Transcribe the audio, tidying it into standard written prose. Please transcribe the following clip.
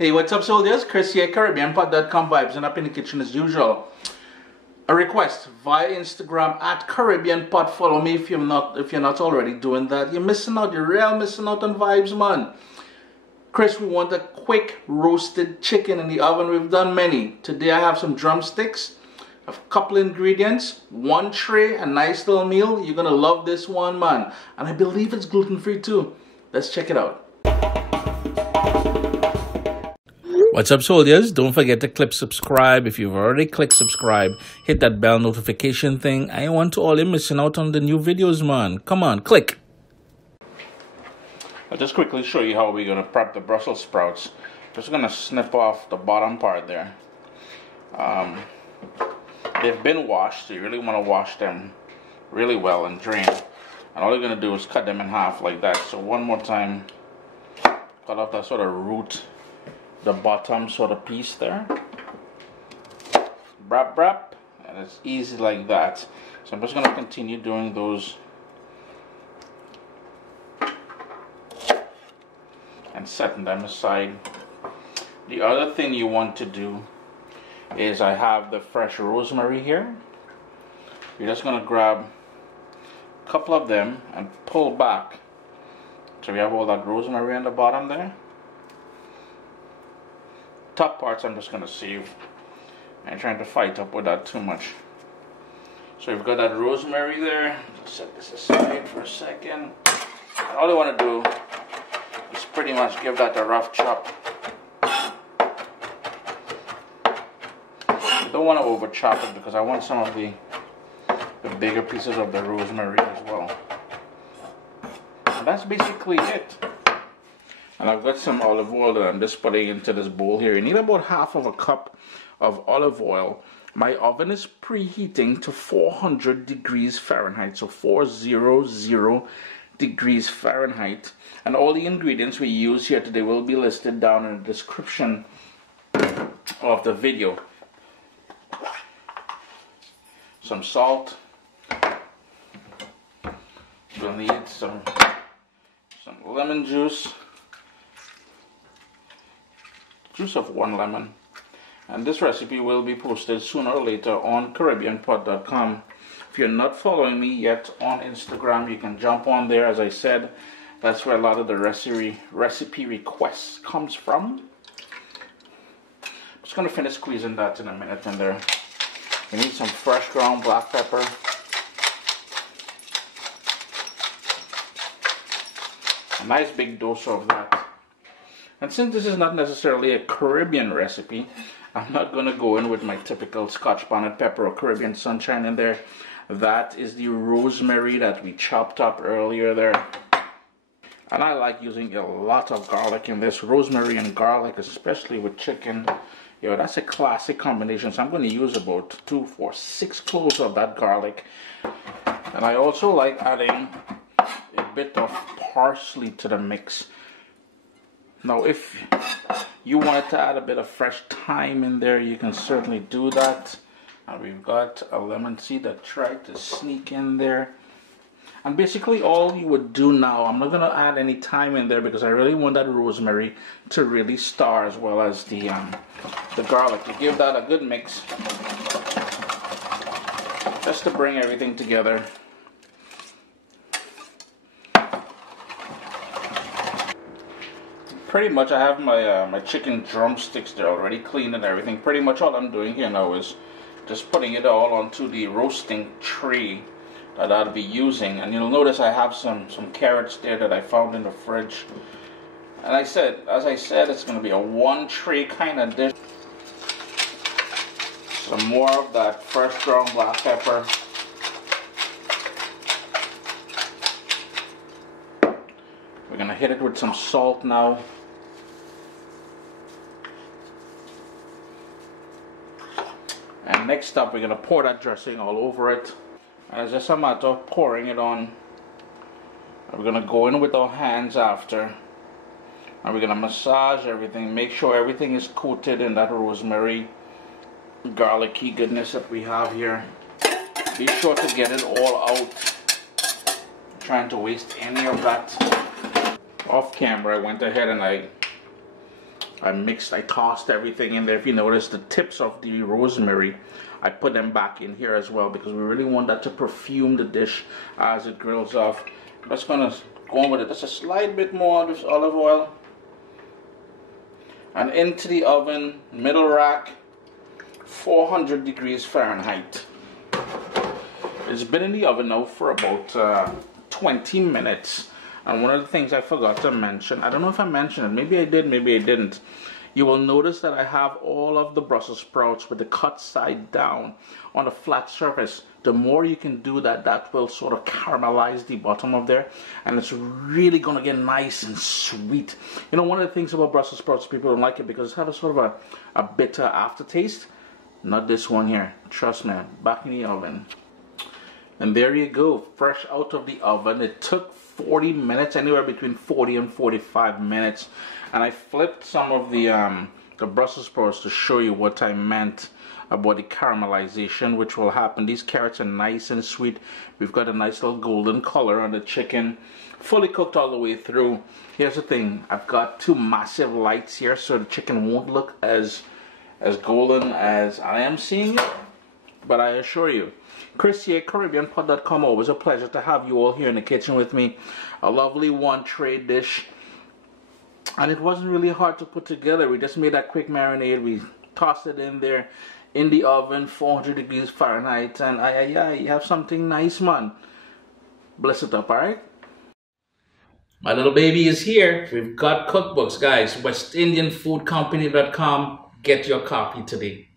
Hey, what's up, soldiers? Chris here, caribbeanpot.com, vibes and up in the kitchen as usual. A request via Instagram at caribbeanpot. Follow me if you're not already doing that. You're missing out. You're real missing out on vibes, man. Chris, we want a quick roasted chicken in the oven. We've done many. Today I have some drumsticks, a couple ingredients, one tray, a nice little meal. You're gonna love this one, man. And I believe it's gluten-free too. Let's check it out. What's up, soldiers? Don't forget to click subscribe. If you've already clicked subscribe, hit that bell notification thing. I want to all you missing out on the new videos, man. Come on, click. I'll just quickly show you how we're going to prep the Brussels sprouts. Just going to snip off the bottom part there. They've been washed, so you really want to wash them really well and drain. And all you're going to do is cut them in half like that. So one more time, cut off that sort of root, the bottom sort of piece there. Brap, brap. And it's easy like that. So I'm just going to continue doing those and setting them aside. The other thing you want to do is I have the fresh rosemary here. You're just going to grab a couple of them and pull back. So we have all that rosemary on the bottom there. Top parts I'm just going to save. I ain't trying to fight up with that too much. So we've got that rosemary there. Just set this aside for a second. And all you want to do is pretty much give that a rough chop. You don't want to over chop it because I want some of the bigger pieces of the rosemary as well. And that's basically it. And I've got some olive oil that I'm just putting into this bowl here. You need about half of a cup of olive oil. My oven is preheating to 400 degrees Fahrenheit, so 400 degrees Fahrenheit. And all the ingredients we use here today will be listed down in the description of the video. Some salt. We'll need some lemon juice. Juice of 1 lemon. And this recipe will be posted sooner or later on caribbeanpot.com. If you're not following me yet on Instagram, you can jump on there. As I said, that's where a lot of the recipe requests comes from. I'm just going to finish squeezing that in a minute in there. We need some fresh ground black pepper. A nice big dose of that. And since this is not necessarily a Caribbean recipe, I'm not going to go in with my typical Scotch bonnet pepper or Caribbean sunshine in there. That is the rosemary that we chopped up earlier there. And I like using a lot of garlic in this. Rosemary and garlic, especially with chicken. Yo, that's a classic combination. So I'm going to use about 2, 4, 6 cloves of that garlic. And I also like adding a bit of parsley to the mix. Now, if you wanted to add a bit of fresh thyme in there, you can certainly do that. And we've got a lemon seed that tried to sneak in there. And basically all you would do now, I'm not going to add any thyme in there because I really want that rosemary to really star as well as the garlic. You give that a good mix just to bring everything together. Pretty much I have my chicken drumsticks there already cleaned and everything. Pretty much all I'm doing here now is just putting it all onto the roasting tray that I'll be using. And you'll notice I have some carrots there that I found in the fridge. And as I said, it's going to be a 1 tray kind of dish. Some more of that fresh ground black pepper. We're going to hit it with some salt now. And next up, we're going to pour that dressing all over it. And it's just a matter of pouring it on. And we're going to go in with our hands after. And we're going to massage everything. Make sure everything is coated in that rosemary, garlicky goodness that we have here. Be sure to get it all out. I'm trying to waste any of that. Off camera, I went ahead and I I tossed everything in there. If you notice, the tips of the rosemary, I put them back in here as well because we really want that to perfume the dish as it grills off. I'm just gonna go on with it. Just a slight bit more of this olive oil. And into the oven, middle rack, 400 degrees Fahrenheit. It's been in the oven now for about 20 minutes. And one of the things I forgot to mention, I don't know if I mentioned it, maybe I did, maybe I didn't. You will notice that I have all of the Brussels sprouts with the cut side down on a flat surface. The more you can do that, that will sort of caramelize the bottom of there, and it's really going to get nice and sweet. You know, one of the things about Brussels sprouts, people don't like it because it has a sort of a bitter aftertaste. Not this one here. Trust me, back in the oven. And there you go, fresh out of the oven. It took 40 minutes, anywhere between 40 and 45 minutes. And I flipped some of the Brussels sprouts to show you what I meant about the caramelization, which will happen. These carrots are nice and sweet. We've got a nice little golden color on the chicken, fully cooked all the way through. Here's the thing, I've got two massive lights here so the chicken won't look as golden as I am seeing it, but I assure you, Chris here, caribbeanpot.com. Always a pleasure to have you all here in the kitchen with me. A lovely one tray dish, and it wasn't really hard to put together. We just made that quick marinade. We tossed it in there in the oven, 400 degrees Fahrenheit, and you have something nice, man. Bless it up, alright? My little baby is here. We've got cookbooks, guys. WestIndianFoodCompany.com. Get your copy today.